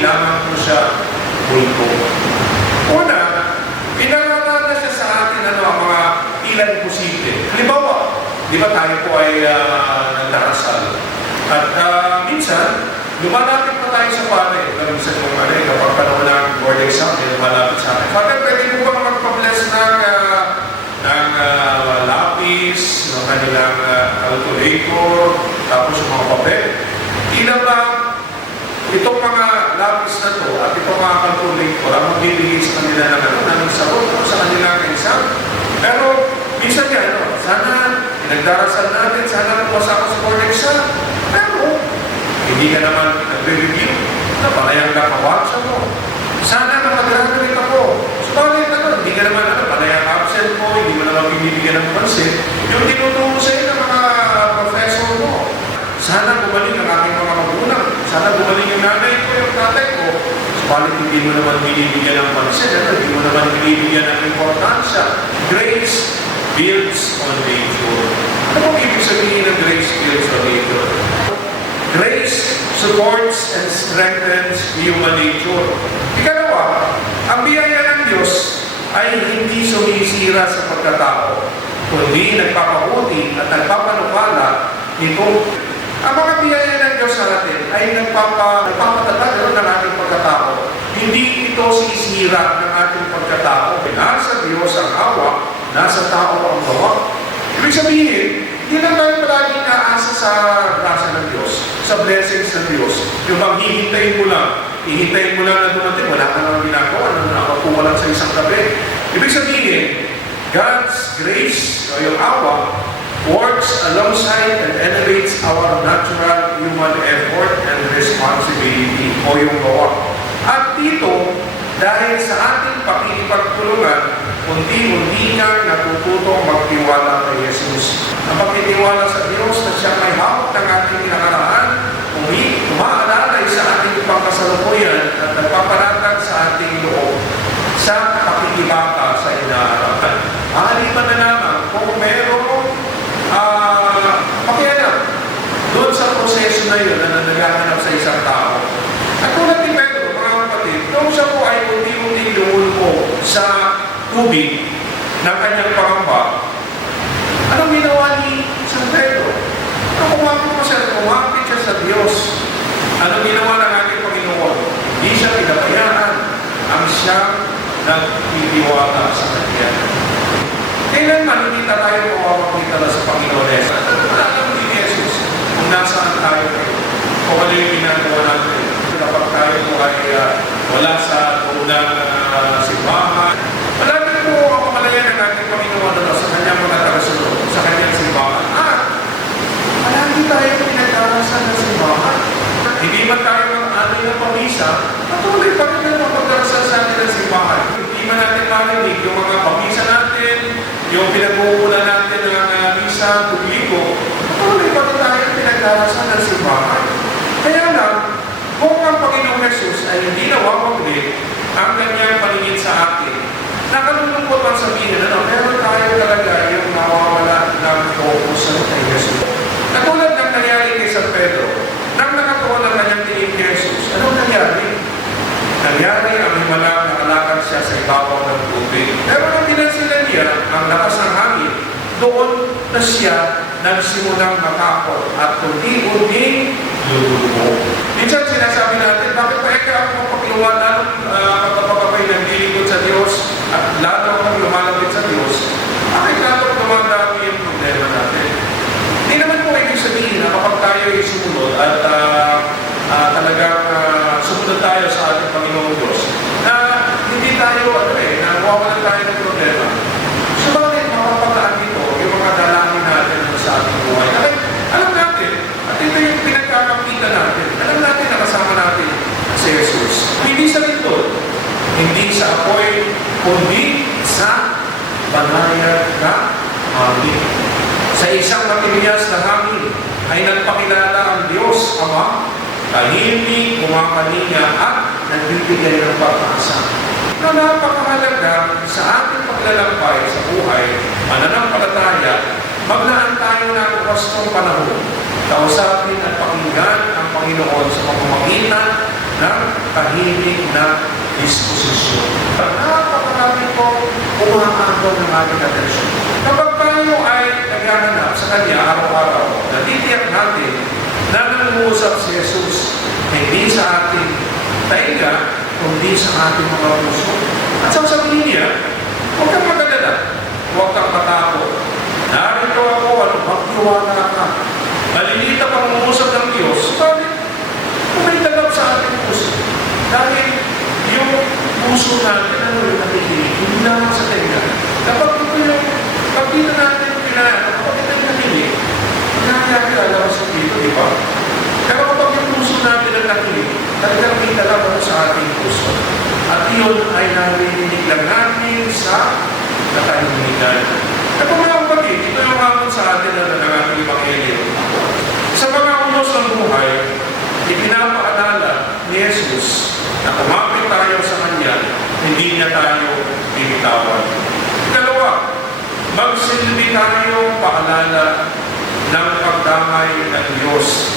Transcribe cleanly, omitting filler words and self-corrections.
hindi lamang po siya multo. Una, pinaratan na siya sa atin ang mga ilan posible. Halimbawa, di ba tayo po ay nagdarasal? At minsan, lumalapit pa tayo sa Father. Minsan yung kapag panahon ng board exam, lumalapit sa akin. Father, pwede mo ba magpa-bless ng lapis, ng kanilang calculator, tapos yung mga papel? Ilan ba itong mga lapis na to at itong mga calculator ang magbibigay sa kanila ng sagot sa kanilang exam? Pero minsan yan, sana pinagdarasal natin, sana puwasa ako sa board exam. Pero hindi ka naman nagre-review na palayang nakawatsa mo. Sana nakagraduate ako. Subalit hindi ka naman palayang absent mo, hindi mo naman binibigyan ng pansin. Yung tinuturo sa iyo ng mga professor mo. Sana gumaling ang aking mga magulang. Sana gumaling yung nanay ko, yung tatay ko. Subalit hindi mo naman binibigyan ng pansin. Hindi mo naman binibigyan ng importansya. Grace builds on nature. Ano bang ibig sabihin ng grace builds on nature? Grace supports and strengthens human nature. Ikalawa, ang biyaya ng Diyos ay hindi sumisira sa pagkatao, kundi nagpapabuti at nagpapanukala nito. Ang mga biyaya ng Diyos sa atin ay nagpapatatag ng ating pagkatao. Hindi ito sisira ng ating pagkatao. Nasa Diyos ang awa, nasa tao ang gawa. Ibig sabihin, hindi lang tayo palagi naasa sa grasya ng Diyos, sa blessings ng Diyos. Yung bang hihintayin mo lang na dumating, wala ka naman ginagawa, nakakuha lang sa isang tabi. Ibig sabihin, God's grace, o yung awa, works alongside and elevates our natural human effort and responsibility, o yung gawa. At dito, dahil sa ating pakikipagtulungan, unti-unti kang natututong magtiwala kay Jesus. Ang pagtitiwala sa Diyos na siya may hawak ng ating nakaraan, umaalalay sa ating pangkasalukuyan at nagpapalatag sa ating loob sa pakikibaka sa inaarapan. Maliban na lamang kung merong pakialam doon sa proseso na yun na nagaganap sa isang tao. At tulad ni Pedro, mga kapatid, kung siya po ay unti-unti lumulpo sa tubig ng kanyang pangamba, anong ginawa ni San Pedro? Kumapit siya sa Diyos. Anong ginawa ng ating Panginoon? Hindi siya pinabayaan ang siyang nagtitiwala sa Kanya. Kailanman hindi tayo mawawakita sa Panginoon. Ano naman alam ni Jesus kung nasaan tayo kayo? Kung ano yung ginagawa natin? Kapag tayo po ay wala sa unang simbahan, malapit po ang pamalayan ng ating Panginoon sa kanyang mga tagasunod, sa kanyang simbahan. Malagi tayo pinag-arasan ng simbahan. Hindi man tayo ng ating ng pamisa, patuloy pa rin ang pag-arasal sa ating ng simbahan. Hindi man natin marinig yung mga pamisa natin, yung pinag-uulan natin ng misa, publiko, patuloy pa rin tayo pinag-arasan ng simbahan. Kaya lang, kung ang Panginoong Jesus ay hindi nawawaglit ang kanyang paningin sa atin, nakalulungkot ang sabihin, meron tayo talaga yung nawawala ng focus sa kay Jesus. Katulad ng nangyari kay San Pedro, nang nakatuwa ng kanyang tingin kay Jesus, anong nangyari? Nangyari ang himalang nakalakad siya sa ibabaw ng tubig. Pero nang pinansilan niya ang lakas ng hangin, doon na siya nagsimulang matakot at unti-unting lulubo. Minsan sinasabi natin, bakit pa ako magpakluwa lalong pagpapapabay ng dilingkod sa Diyos at lalo kang lumalapit sa Diyos? Bakit lalo dumadami yung problema natin? Hindi naman po ibig sabihin na kapag tayo ay sumunod at talagang sumunod tayo sa ating Panginoong Diyos, na hindi tayo, na mawawalan tayo ng problema. Subalit, mapapataan dito yung mga dalangin natin sa ating buhay. Alam natin, at ito yung pinagkakapitan natin. Alam natin na kasama natin si Jesus. Hindi sa lintod, hindi sa apoy, kundi sa banayad na hangin. Sa isang matibiyas na hangin ay nagpakilala ang Diyos Ama, tahimik, kumakalinga at nagbibigay ng pag-asa. Na napakahalaga sa ating paglalakbay sa buhay, mananampalataya, maglaan tayo ng wastong panahon. Kausapin at pakinggan ang Panginoon sa pamamagitan ng tahimik na disposisyon. Napakarami po umaangkol ng ating atensyon. Kapag tayo ay naghahanap sa Kanya araw-araw, natitiyak natin na nangungusap si Jesus hindi sa ating tainga, kundi sa ating mga puso. At sasabihin niya, huwag kang magalala, huwag kang matakot. Narito ako, magtiwala ka. Maliliit ang pangungusap ng Diyos, subalit kung may tanggap sa ating puso. Dahil yung puso natin, nakikinig, hindi naman sa tainga. Kapag dito natin kapag ito yung nakikinig, nangyayari alam sa dito, di ba? Pero kapag yung puso natin ang nakikinig, talagang may tanggap sa ating puso. At yun ay narinig lang natin sa katahimikan. At kung mga kapatid, ito yung hamon sa atin na nangangating Ebanghelyo. Sa mga unos ng buhay, ipinapaalala ni Jesus na kumapit tayo sa Kanya, hindi niya tayo binitawan. Ikalawa, magsilbi tayo paalala ng pagdamay ng Diyos